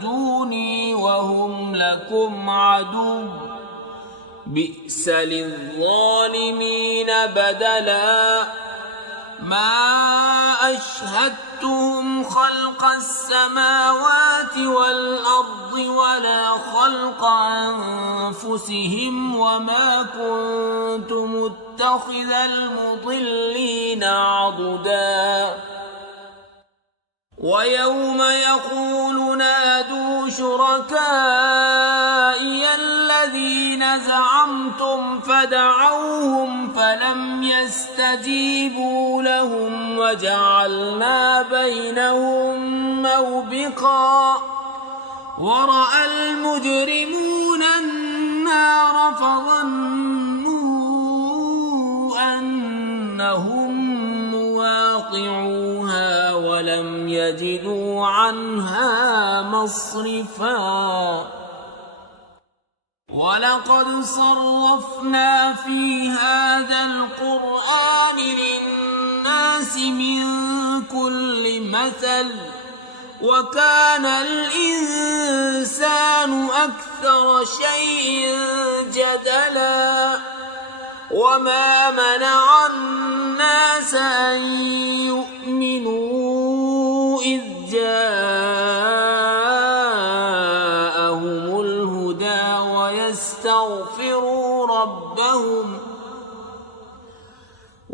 دوني وهم لكم عدو بئس للظالمين بدلا ما أشهدتهم خلق السماوات والأرض ولا خلق أنفسهم وما كنت متخذ المضلين عضدا ويوم يقول نادوا شركائي الذين زعمتم فدعوهم فلم يستجيبوا لهم وجعلنا بينهم موبقا ورأى المجرمون النار فظنوا أنهم مواقعوها ولم يجدوا عنها مصرفا ولقد صرفنا في هذا القرآن للناس من كل مثل وكان الإنسان أكثر شيء جدلا وما منع الناس أن يؤمنوا إذ جاءهم الهدى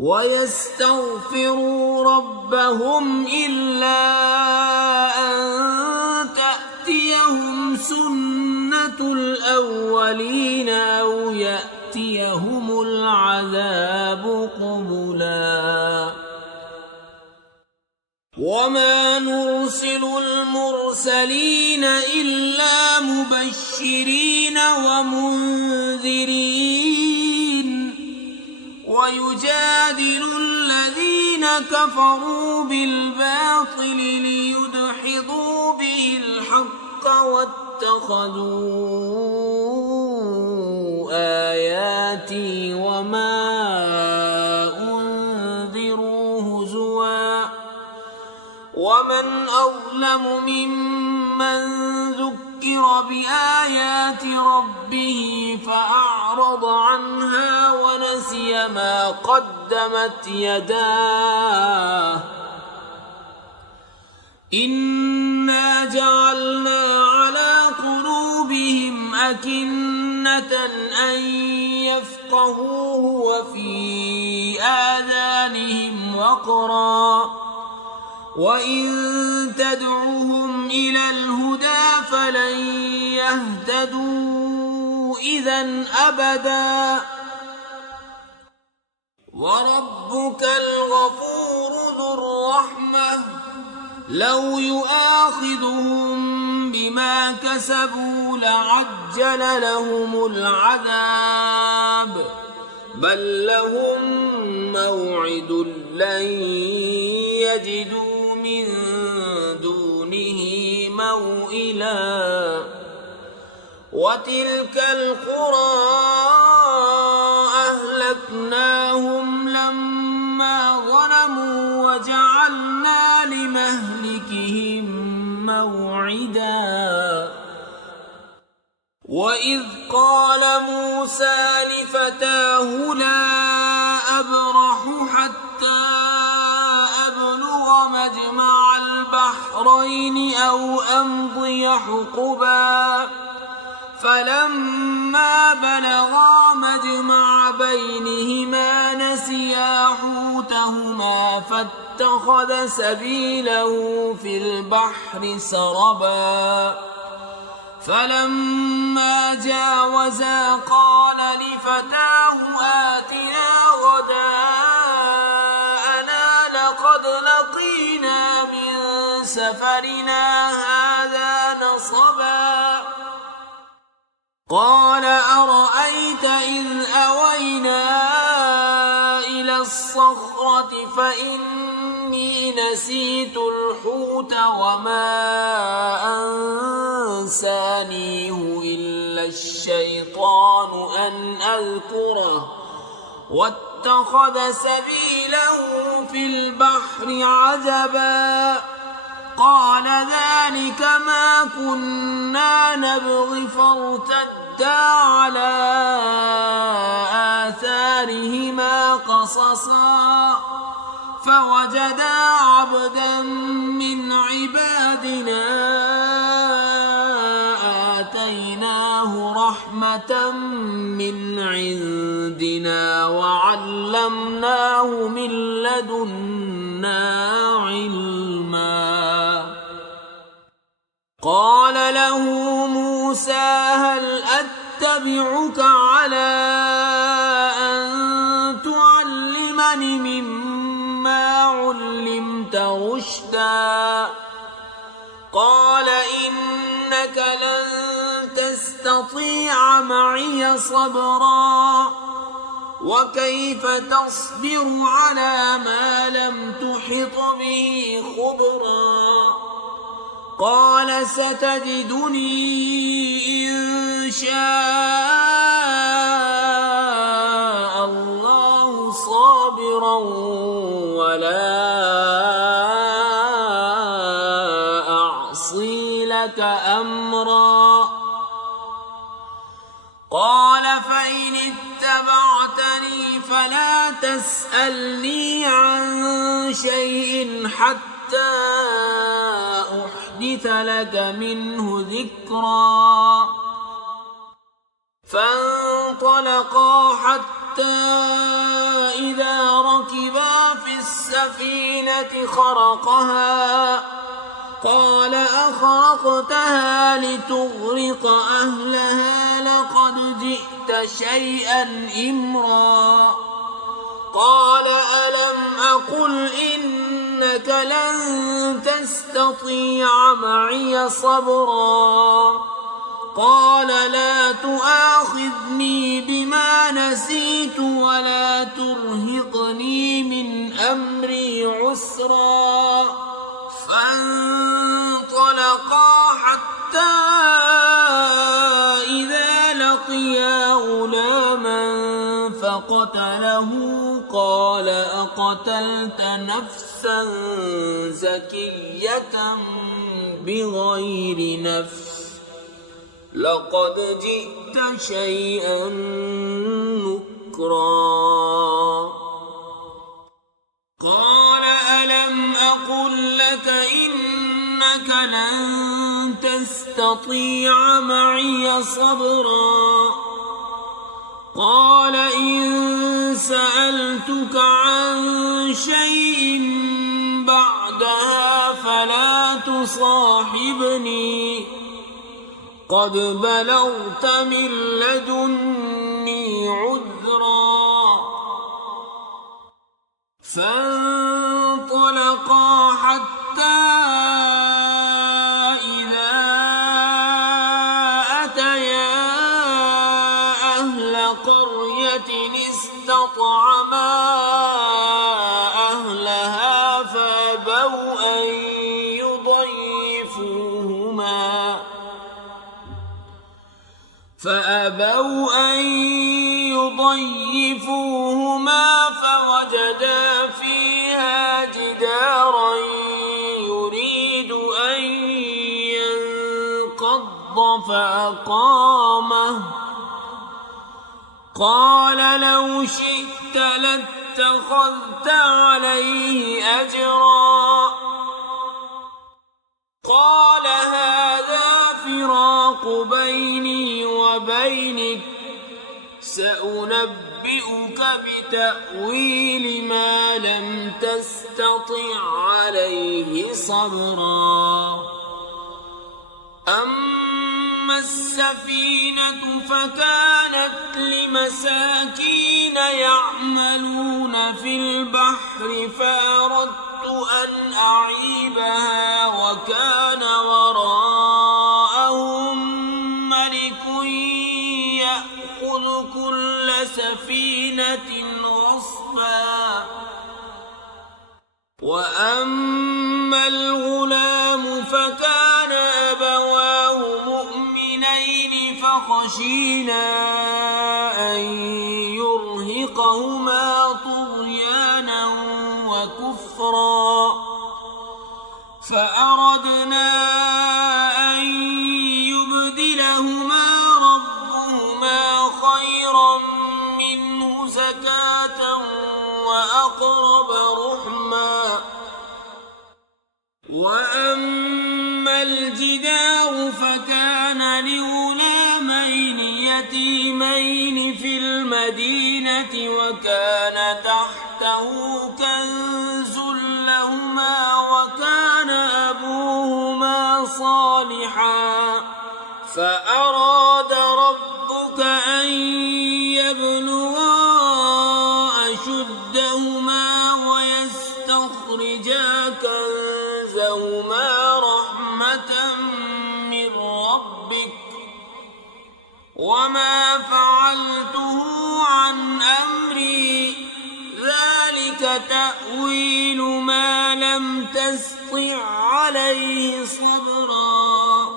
ويستغفروا ربهم إلا أن تأتيهم سنة الأولين أو يأتيهم العذاب قبلا وما نرسل المرسلين إلا مبشرين ومنذرين ويجادل الذين كفروا بالباطل ليدحضوا به الحق واتخذوا آياتي وما أنذروا هزوا ومن أظلم ممن ذكر بآيات ربه فأعرض عنها ونسي ما قدمت يداه إنا جعلنا على قلوبهم أكنة أن يفقهوه وفي آذانهم وقرا وإن تدعوهم إلى الهدى فلن يهتدوا إذا أبدا وربك الغفور ذو الرحمة لو يؤاخذهم بما كسبوا لعجل لهم العذاب بل لهم موعد لن يجدوا من دونه موئلا وتلك القرى أهلكناهم لما ظلموا وجعلنا لمهلكهم موعدا وإذ قال موسى لفتاه لا أبرح حتى أبلغ مجمع البحرين أو أمضي حقبا فلما بلغا مجمع بينهما نسيا حوتهما فاتخذ سبيله في البحر سربا فلما جاوزا قال لفتاه آتنا غداءنا لقد لقينا من سفرنا هذا نصبا قال أرأيت إذ أوينا إلى الصخرة فإني نسيت الحوت وما أنسانيه إلا الشيطان أن أذكره واتخذ سبيله له في البحر عجبا قال ذلك ما كنا نبغي فارتدا على آثارهما قصصا فوجدا عبدا من عبادنا آتيناه رحمة من عندنا وعلمناه من لدنا علما قال له موسى هل أتبعك على أن تعلمني مما علمت رشدا قال إنك لن تستطيع معي صبرا وكيف تصبر على ما لم تحط به خبرا قال ستجدني إن شاء الله صابرا ولا أعصي لك أمرا قال فإن اتبعتني فلا تسألني عن شيء حتى أحدث لك منه ذكرا فانطلقا حتى إذا ركبا في السفينة خرقها قال أخرقتها لتغرق أهلها لقد جئت شيئا إمرا قال ألم أقل إنك لن تستطيع معي صبرا قال لا تؤاخذني بما نسيت ولا ترهقني من أمري عسرا فانطلقا حتى إذا لقيا غلاما فقتله قال أقتلت نفسا زكية بغير نفس لقد جئت شيئا نكرا قال ألم أقل لك إنك لن تستطيع معي صبرا قال إن سألتك عن شيء بعدها فلا تصاحبني قد بلغت من لدني عذرا فانطلقا حتى إذا أتيا أهل قرية استطعما أهلها فأبوا أن يضيفوهما فوجدا فيها جدارا يريد أن ينقض فأقامه قال لو شئت لاتخذت عليه أجرا قال هذا فراق بيني وبينك سأنبئك بتأويل ما لم تستطع عليه صبرا أما السفينة فكانت لمساكين يعملون في البحر فأردت أن أعيبها وكان وراءهم ملك يأخذ كل سفينة غصبا وأما الغلام فكان أبواه مؤمنين فخشينا أن يرهقهما طغيانا صخرا فأردنا أن يبدلهما ربهما خيرا منه زكاة وأقرب رحما وأما الجدار فكان لغلامين يتيمين في المدينة وكان تحته كنز لهما وكان أبوهما صالحا فأراد ربك أن يبلغا أشدهما ويستخرجا كنزهما رحمة من ربك وما فعلته عن أمري ذلك تأويل ما لم تسطع عليه صبرا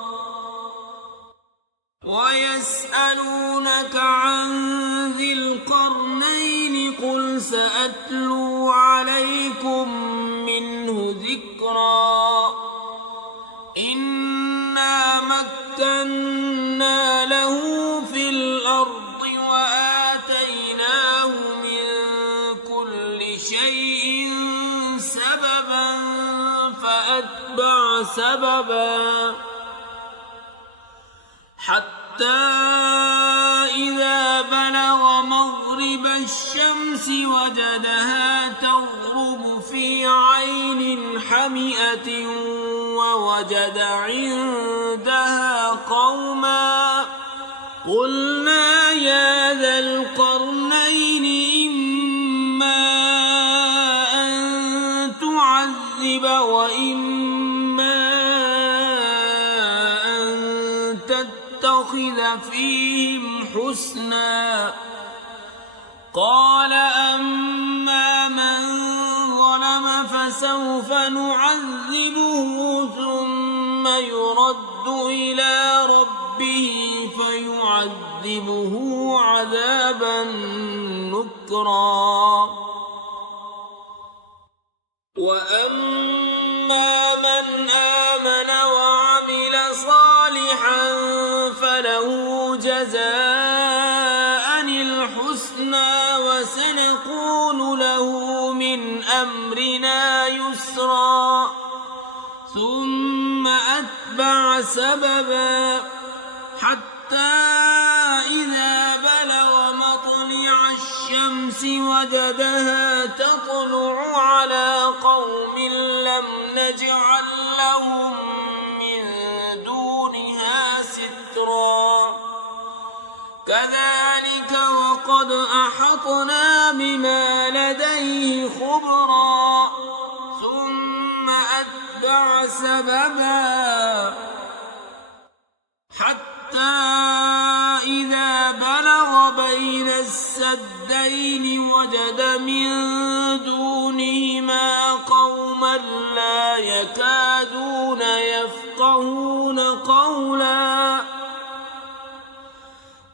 ويسألونك عن ذي القرنين قل سأتلو عليكم منه ذكرا إنا مكنا له في الأرض وآتيناه من كل شيء سببا فأتبع سببا حتى إذا بلغ مغرب الشمس وجدها تغرب في عين حمئة ووجد عندها قوما قلنا يا ذا القرنين إما أن تعذب وإما أن تتخذ فيهم حسنا قال أما من ظلم فسوف نعذبه ثم يرد إلى ربه فيعذبه عذابا نكرا وأما من آمن وعمل صالحا فله جزاء الحسنى وسنقول له من أمرنا يسرا ثم أتبع سببا حتى إذا بلغ مطلع الشمس وجدها تطلع على قوم لم نجعل لهم من دونها سترا كذلك وقد أحطنا بما لديه خبرا ثم أتبع سببا حتى إذا بلغ بين السدين وجد من دونهما قوما لا يكادون يفقهون قولا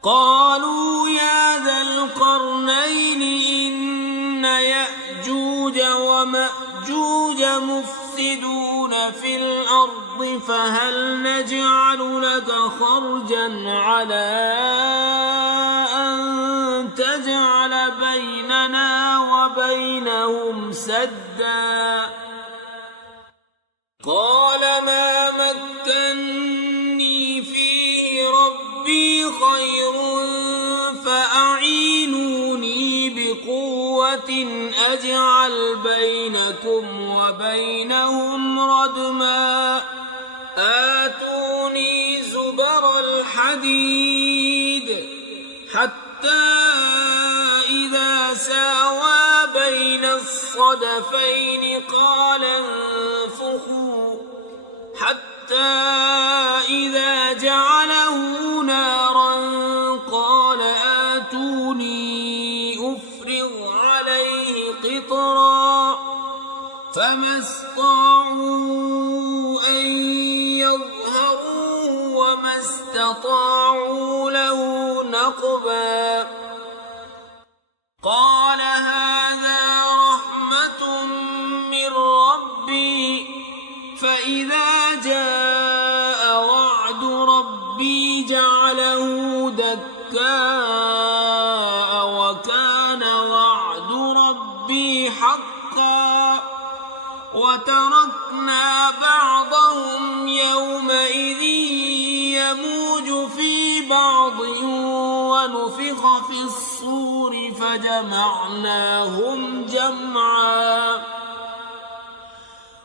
قالوا يا ذا القرنين إن يأجوج ومأجوج مفسدون في الأرض فهل نجعل لك خرجا على أن تجعل بيننا وبينهم سدا قال ما مكني فيه ربي خير فأعينوني بقوة أجعل بينكم وبينهم ردما آتوني زبر الحديد حتى إذا ساوى بين الصدفين قال انفخوا حتى إذا جعله نارا قال آتوني أفرغ عليه قطرا فما استطاعوا أن يظهروه وما استطاعوا له نقبا قال هذا رحمة من فإذا جاء وعد ربي جعله دكاء وكان وعد ربي حقا وتركنا بعضهم يومئذ يموج في بعض ونفخ في الصور فجمعناهم جمعا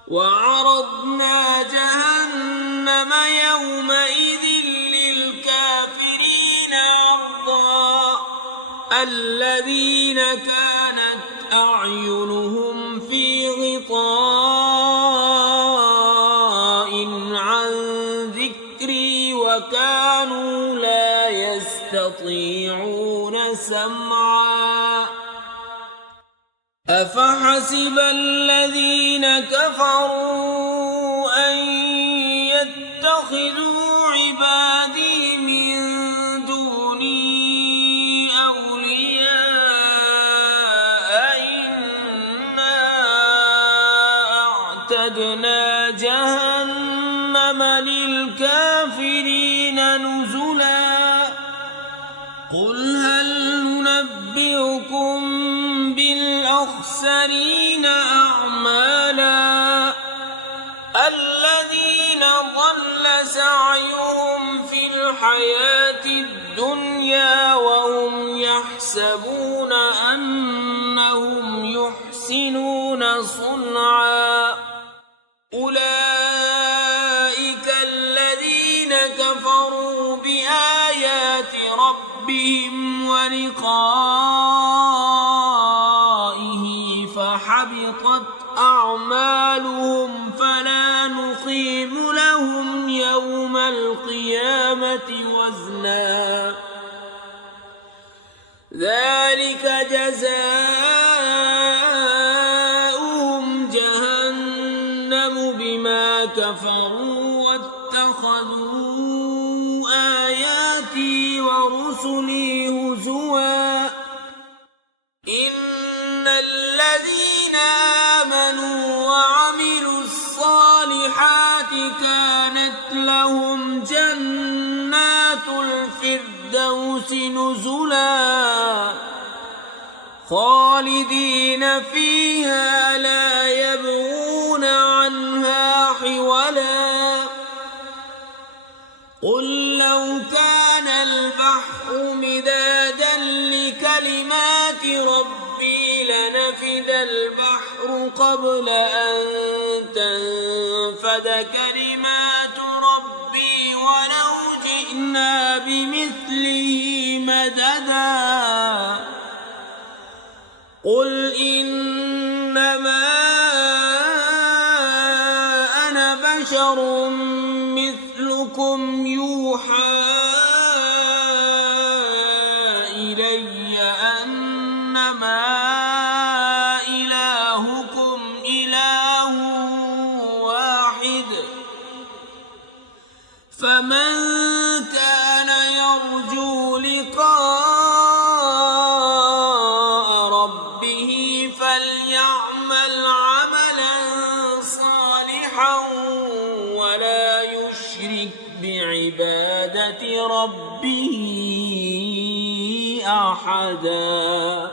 وعرضنا جهنم يومئذ للكافرين عرضا الذين كانت أعينهم في غطاء عن ذكري وكانوا لا يستطيعون سمعا أفحسب الذين كفروا أن يتخذوا عبادي من دوني أولياء إنا أعتدنا جهنم للكافرين نزلا قل هل ننبئكم بالأخسرين أعمالا الذين ضل سعيهم في الحياة الدنيا وهم يحسبون أنهم يحسنون صنعا أولئك الذين كفروا بآيات ربهم ولقائه فحبطت أعمالهم فلا نقيم لهم يوم القيامة وزنا ذلك جزاؤهم جهنم بما كفروا واتخذوا آياتي ورسلي هزوا إن الذين آمنوا وعملوا الصالحات كانت لهم جنات الفردوس نزلا خالدين فيها لا يبغون عنها حولا قل لو كان البحر مدادا لكلمات ربي لنفد البحر قبل أن تنفد كلمات ربي ولو جئنا بمثله مددا قل إنما أنا بشر مثلكم يوحى إلي أنما إلهكم إله واحد فمن كان يرجو لقاء ربه فليعمل عملا صالحا ولا يشرك بعبادة ربه أحدا.